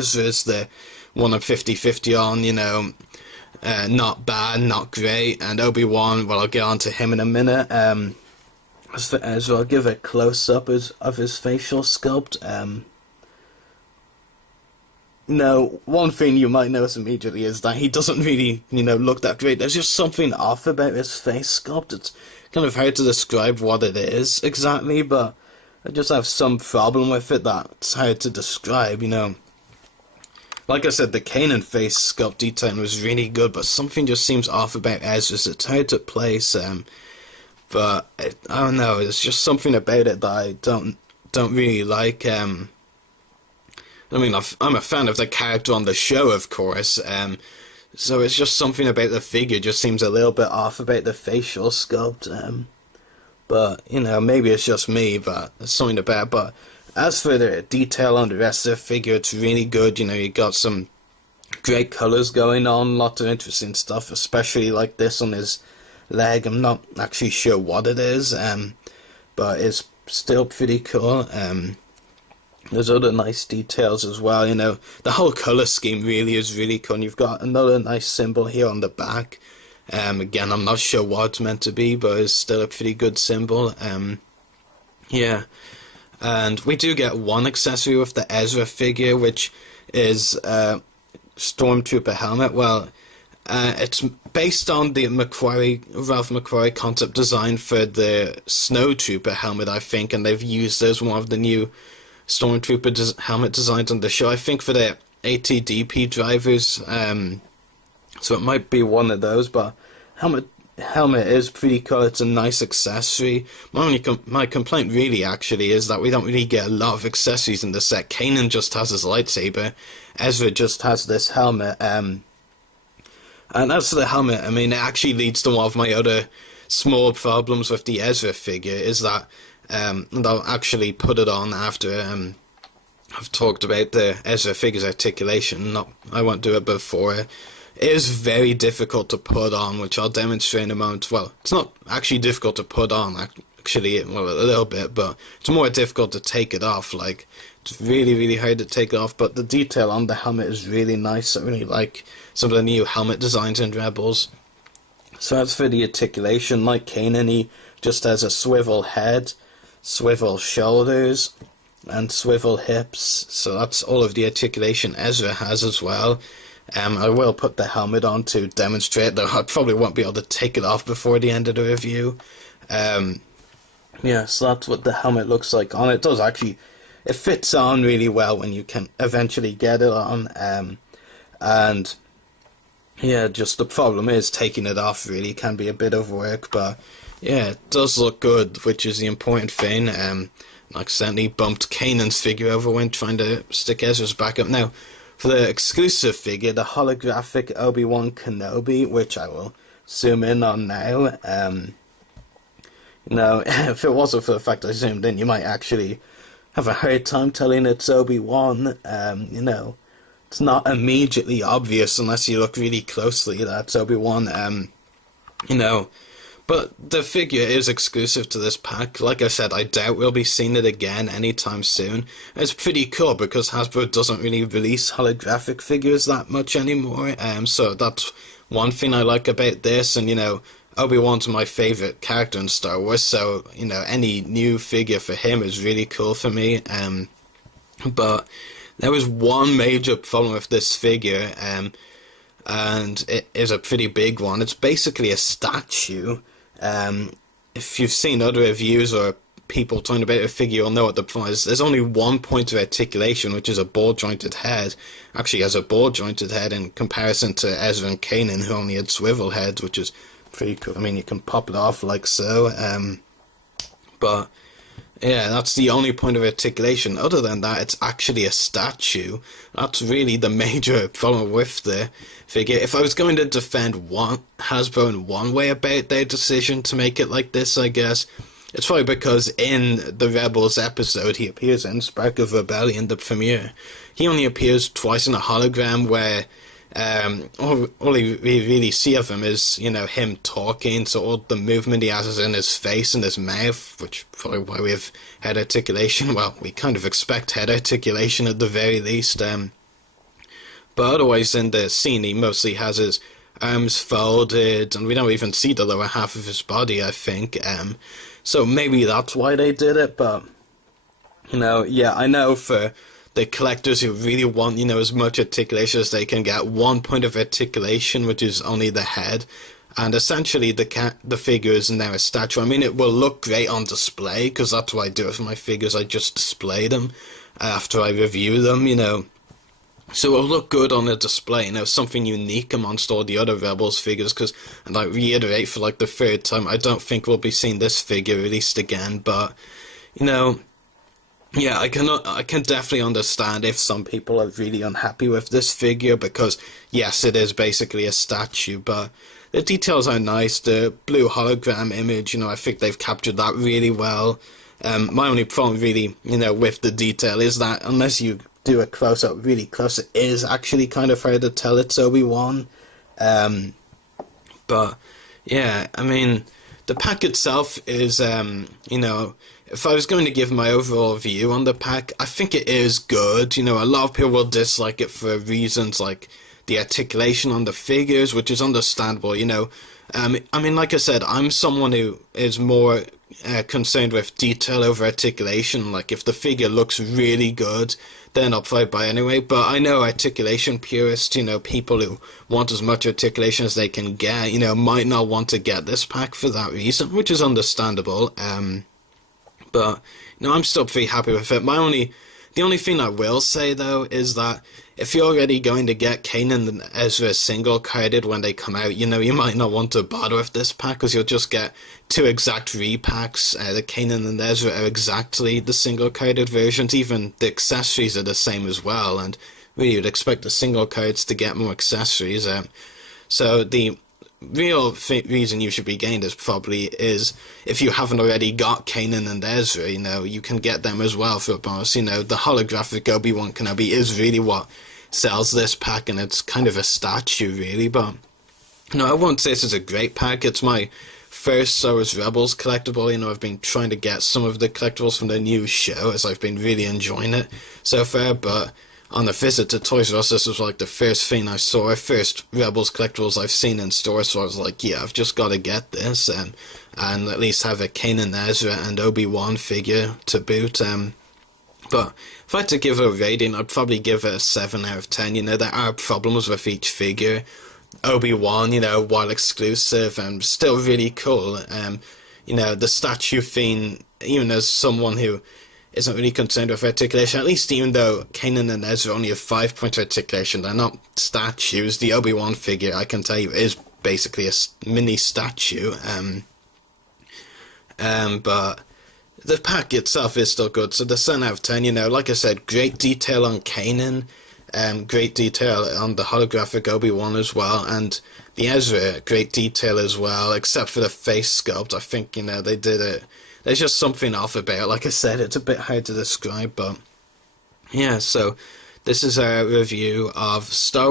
Ezra's the one I'm 50-50 on, not bad, not great, and Obi-Wan, well, I'll get on to him in a minute. As for Ezra, I'll give a close-up of his facial sculpt. One thing you might notice immediately is that he doesn't really, look that great. There's just something off about his face sculpt. It's kind of hard to describe what it is exactly, but I just have some problem with it that's hard to describe, Like I said, the Kanan face sculpt detailing was really good, but something just seems off about Ezra's. It's hard to place, I don't know, there's just something about it that I don't really like. I'm a fan of the character on the show, of course, so it's just something about the figure just seems a little bit off about the facial sculpt, but, maybe it's just me, but there's something about it. But as for the detail on the rest of the figure, it's really good. You got some great colors going on, lots of interesting stuff, especially like this on his leg. I'm not actually sure what it is, but it's still pretty cool. There's other nice details as well, the whole color scheme really is really cool. And you've got another nice symbol here on the back. Again, I'm not sure what it's meant to be, but it's still a pretty good symbol. Yeah, and we do get one accessory with the Ezra figure, which is Stormtrooper helmet. Well, it's based on the Ralph McQuarrie concept design for the Snowtrooper helmet, I think, and they've used it as one of the new Stormtrooper helmet designs on the show, I think, for the ATDP drivers, so it might be one of those, but helmet is pretty cool. It's a nice accessory. My complaint really actually is that we don't really get a lot of accessories in the set. Kanan just has his lightsaber, Ezra just has this helmet, and as for the helmet, it actually leads to one of my other small problems with the Ezra figure, is that and I'll actually put it on after I've talked about the Ezra figure's articulation. I won't do it before. It is very difficult to put on, which I'll demonstrate in a moment. Well, it's not actually difficult to put on, actually, well, a little bit, but it's more difficult to take it off. Like, it's really, really hard to take it off, but the detail on the helmet is really nice. I really like some of the new helmet designs in Rebels. So as for the articulation, like Kanan, he just has a swivel head, swivel shoulders, and swivel hips. So that's all of the articulation Ezra has as well. I will put the helmet on to demonstrate, though I probably won't be able to take it off before the end of the review. Yeah, so that's what the helmet looks like on it. It fits on really well when you can eventually get it on. And yeah, just the problem is taking it off really can be a bit of work, but yeah, it does look good, which is the important thing. I accidentally bumped Kanan's figure over when trying to stick Ezra's back up. Now, for the exclusive figure, the holographic Obi-Wan Kenobi, which I will zoom in on now. If it wasn't for the fact I zoomed in, you might actually have a hard time telling it's Obi-Wan. It's not immediately obvious unless you look really closely that it's Obi-Wan. But the figure is exclusive to this pack. Like I said, I doubt we'll be seeing it again anytime soon. It's pretty cool because Hasbro doesn't really release holographic figures that much anymore. So that's one thing I like about this. And, Obi-Wan's my favorite character in Star Wars. So, any new figure for him is really cool for me. But there was one major problem with this figure, and it is a pretty big one. It's basically a statue. If you've seen other reviews or people talking about a figure, you'll know what the problem is. There's only one point of articulation, which is a ball-jointed head. Actually has a ball-jointed head in comparison to Ezra and Kanan, who only had swivel heads, which is pretty cool. You can pop it off like so. But yeah, that's the only point of articulation. Other than that, it's actually a statue. That's really the major problem with the figure. If I was going to defend Hasbro in one way about their decision to make it like this, I guess, it's probably because in the Rebels episode he appears in Spark of Rebellion, the premiere. He only appears twice in a hologram where all we really see of him is, him talking, so all the movement he has is in his face and his mouth, which probably why we have head articulation. Well, we kind of expect head articulation at the very least. But otherwise, in the scene, he mostly has his arms folded, and we don't even see the lower half of his body, I think. So maybe that's why they did it, but, yeah, I know for the collectors who really want, as much articulation as they can get, one point of articulation, which is only the head, and essentially the figure is now a statue. I mean, it will look great on display, because that's what I do with my figures. I just display them after I review them, So it'll look good on a display, something unique amongst all the other Rebels figures, because, and I reiterate for like the third time, I don't think we'll be seeing this figure released again, but, yeah, I can definitely understand if some people are really unhappy with this figure, because, yes, it is basically a statue, but the details are nice. The blue hologram image, I think they've captured that really well. My only problem really, with the detail is that unless you do a close-up really close, it is actually kind of hard to tell it's Obi-Wan. But, yeah, I mean, the pack itself is, if I was going to give my overall view on the pack, I think it is good. A lot of people will dislike it for reasons like the articulation on the figures, which is understandable, I mean, like I said, I'm someone who is more concerned with detail over articulation. Like, if the figure looks really good, then I'll probably buy anyway. But I know articulation purists, people who want as much articulation as they can get, might not want to get this pack for that reason, which is understandable. But, I'm still pretty happy with it. The only thing I will say, though, is that if you're already going to get Kanan and Ezra single-carded when they come out, you might not want to bother with this pack, because you'll just get two exact repacks. The Kanan and Ezra are exactly the single-carded versions. Even the accessories are the same as well, and really you'd expect the single cards to get more accessories. So the real reason you should be getting this probably is if you haven't already got Kanan and Ezra, you can get them as well for a bonus. The holographic Obi-Wan Kenobi is really what sells this pack, and it's kind of a statue, really. But, I won't say this is a great pack. It's my first Star Wars Rebels collectible. I've been trying to get some of the collectibles from the new show, as I've been really enjoying it so far, but on the visit to Toys R Us, this was like the first thing I saw, first Rebels collectibles I've seen in stores, so I was like, yeah, I've just got to get this, and at least have a Kanan, Ezra, and Obi-Wan figure to boot. But if I had to give it a rating, I'd probably give it a 7 out of 10. There are problems with each figure. Obi-Wan, while exclusive, and still really cool. The statue thing, even as someone who isn't really concerned with articulation, at least even though Kanan and Ezra only have 5 points of articulation, they're not statues. The Obi-Wan figure, I can tell you, is basically a mini statue. But the pack itself is still good, so the 7 out of 10, like I said, great detail on Kanan, great detail on the holographic Obi-Wan as well, and the Ezra, great detail as well, except for the face sculpt. I think, they did it. There's just something off about it. Like I said, it's a bit hard to describe, but yeah, so this is our review of Star Wars.